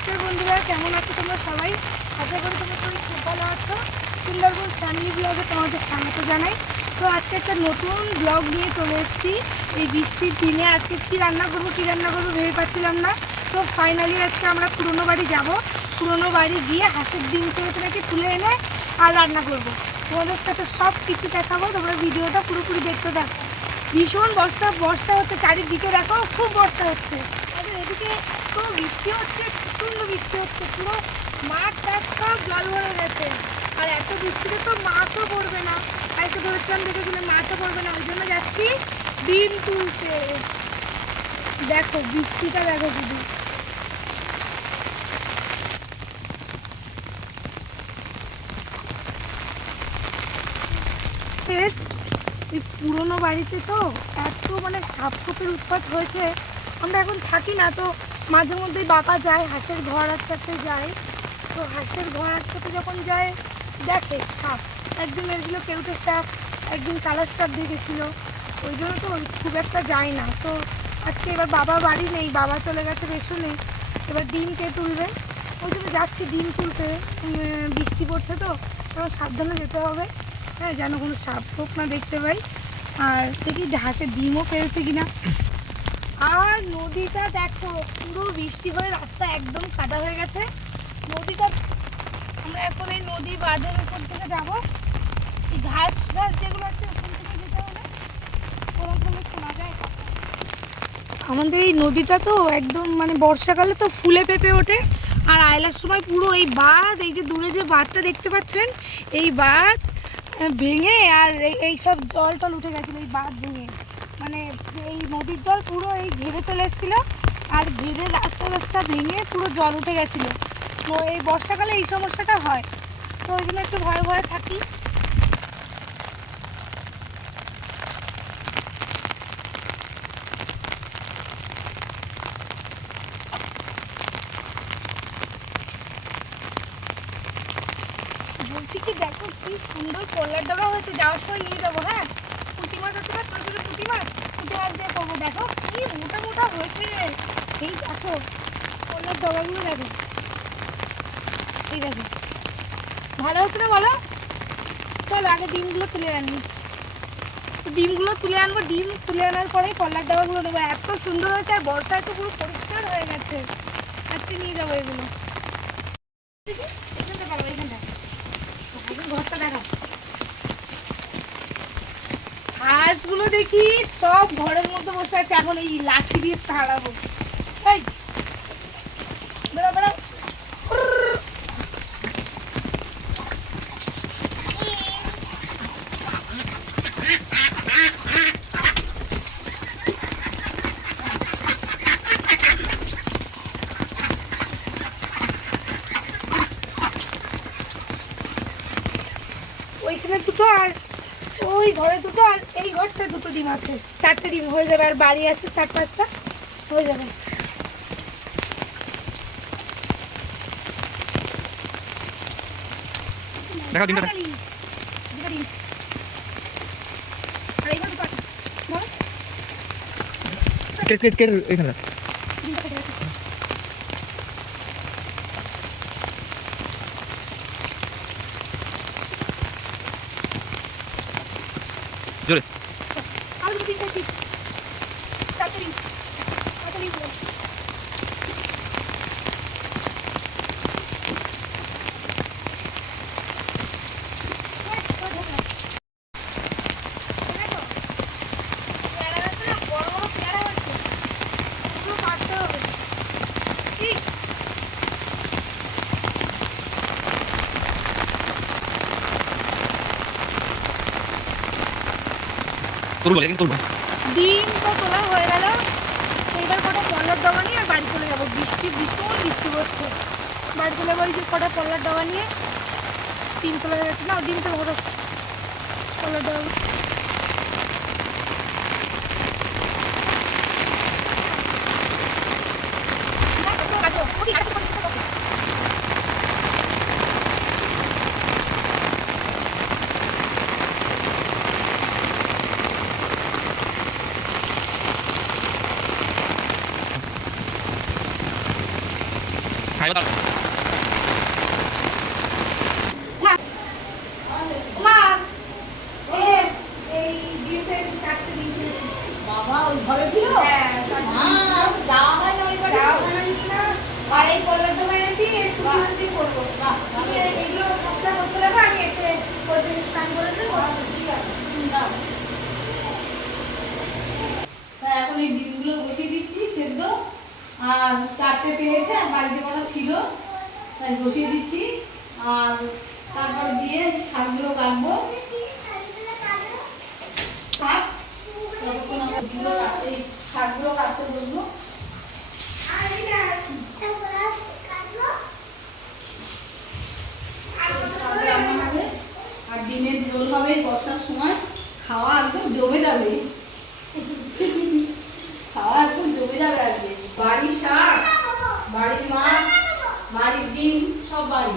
নমস্কার বন্ধুরা, কেমন আছো তোমরা সবাই? আশা করি তোমরা সবাই খুব ভালো আছো। সুন্দরবন ফ্যামিলি ব্লগে তোমাদের স্বাগত জানাই। তো আজকে একটা নতুন ব্লগ নিয়ে চলে এসেছি। এই বৃষ্টির দিনে আজকে কী রান্না করবো ভেবে পাচ্ছিলাম না। তো ফাইনালি আজকে আমরা পুরনো বাড়ি যাব। পুরনো বাড়ি গিয়ে হাঁসের ডিম খেয়েছে নাকি তুলে এনে আর রান্না করব। তোমাদের কাছে সব কিছু দেখাবো, তোমরা ভিডিওটা পুরোপুরি দেখতে থাকো। ভীষণ বর্ষা হচ্ছে, চারিদিকে দেখো খুব বর্ষা হচ্ছে। এদিকে তো বৃষ্টি হচ্ছে, প্রচণ্ড বৃষ্টি হচ্ছে, পুরো মাঠ টাঠ সব জল ভরে গেছে। আর এত বৃষ্টিতে তো মাছও পড়বে না, তাই তো ধরেছিলাম, দেখেছিলাম মাছও পড়বে না, ওই জন্য যাচ্ছি ডিম তুলতে। দেখো বৃষ্টিটা দেখো শুধু। এই পুরোনো বাড়িতে তো এত সাপ খোপের উৎপাত হয়েছে। আমরা এখন থাকি না, তো মাঝে মধ্যেই বাবা যায় হাঁসের ঘর আটকাতে যায়। তো হাঁসের ঘর আটকাতে যখন যায় দেখে সাপ, একদিন মেরেছিল কেউটের সাপ, একদিন কালার সাপ দেখেছিল। ওই জন্য তো খুব একটা যায় না। তো আজকে এবার বাবা বাড়ি নেই, বাবা চলে গেছে, বেশও নেই। এবার ডিম কে তুলবে, ওই জন্য যাচ্ছি ডিম তুলতে। বৃষ্টি পড়ছে তো এবার সাবধানে যেতে হবে, হ্যাঁ, যেন কোনো সাপ খোপ না দেখতে পাই। আর দেখি হাঁসের ডিমও পেয়েছে কিনা। আর নদীটা দেখো পুরো বৃষ্টি হয়ে রাস্তা একদম কাদা হয়ে গেছে। নদীটা আমরা এখন এই নদী বাঁধের উপর থেকে যাবো। এই ঘাস যেগুলো আছে ওখান থেকে যেতে হবে, ওরকম শোনা যায়। আমাদের এই নদীটা তো একদম বর্ষাকালে তো ফুলে পেঁপে ওঠে। আর আয়লার সময় পুরো এই বাঁধ, এই যে দূরে যে বাঁধটা দেখতে পাচ্ছেন, এই বাঁধ ভেঙে আর এই সব জল টল উঠে গেছিলো। এই বাঁধ ভেঙে এই নদীর জল পুরো এই ঘেরে চলে এসেছিলো, আর ঘেরে রাস্তা রাস্তা ভেঙে পুরো জল উঠে গেছিলো। তো এই বর্ষাকালে এই সমস্যাটা হয়, তো ওই জন্য একটু ভয়ে ভয়ে থাকি। বলছি কি, দেখো কি সুন্দর কলার ডগা হয়েছে, যাওয়ার সময় নিয়ে যাবো। হ্যাঁ, পুঁটি মাছ আছে না, ছোটো ছোটো পুঁটি মাছ দিয়ে করবো। দেখো কি মোটা মোটা হয়েছে। এই দেখো কলার ডগাগুলো, দেখো এই দেখো, ভালো হচ্ছে না বলো? চলো আগে ডিমগুলো তুলে আনি। ডিমগুলো তুলে আনবো, ডিম তুলে আনার পরেই কলার ডগাগুলো নেবো। এত সুন্দর হয়েছে, আর বর্ষায় তো পুরো পরিষ্কার হয়ে গেছে। আজকে নিয়ে যাবো এগুলো। ঘরটা দেখা, হাঁসগুলো দেখি সব ঘরের মধ্যে বসে আছে। এখন এই লাঠি দিয়ে তাড়াবো। এই বেড়া বেড়া, ওইখানে দুটো, আর ওই ঘরে দুটো, আর এই ঘরটা দুটো ডিম আছে। 4টে ডিম হয়ে যাবে, আর বাড়ি আছে 4-5টা, হয়ে যাবে। দেখো ডিমটা এখানে জোরে তুলবো, কিন্তু তুলবো। ডিম তো তোলা হয়ে গেল, এইবার কটা পল্লার ডগা নিয়ে আর বাড়ি চলে যাবো। ভীষণ বৃষ্টি পড়ছে। বাড়ি চলে যাবো, ওই যে কটা পল্লার ডগা নিয়ে। ডিম তোলা হয়ে গেছে না, ডিম তো ধরো পল্লার ডগা। খাইবা তার মা এই ডিম পেয়েছি, 4টে ডিম পেয়েছি। বাবা ওই ঘরে ছিল হ্যাঁ, মা যাওয়া হয় না ওই বাড়ি যাও বানাচ্ছি না, আর এই কলাটা বানিয়েছি, একটু মাছ দিয়ে করবো। বাহ, ভালো। এগুলো মশলা করতে লাগবে, আমি এসে কোচিং স্নান করেছে করছি। ঠিক আছে দাও। তা এখন এই ডিমগুলো বসিয়ে দিচ্ছি সেদ্ধ, আর 4টে পেয়েছে আর বাড়িতে কথা ছিল তাই বসিয়ে দিচ্ছি। আর তারপরে দিয়ে শাকগুলো কাটবো, শাক ততক্ষণ আমরা ডিমগুলো কাটতে, এই শাকগুলো কাটতে বসবো। শাক রান্না হবে আর ডিমের ঝোল হবে এই বর্ষার সময়, খাওয়া একদম জমে যাবে। খাওয়া একদম জমে যাবে আজকে। বাড়ির শাক, বাড়ির মাছ, বাড়ির ডিম, সব বাড়ি।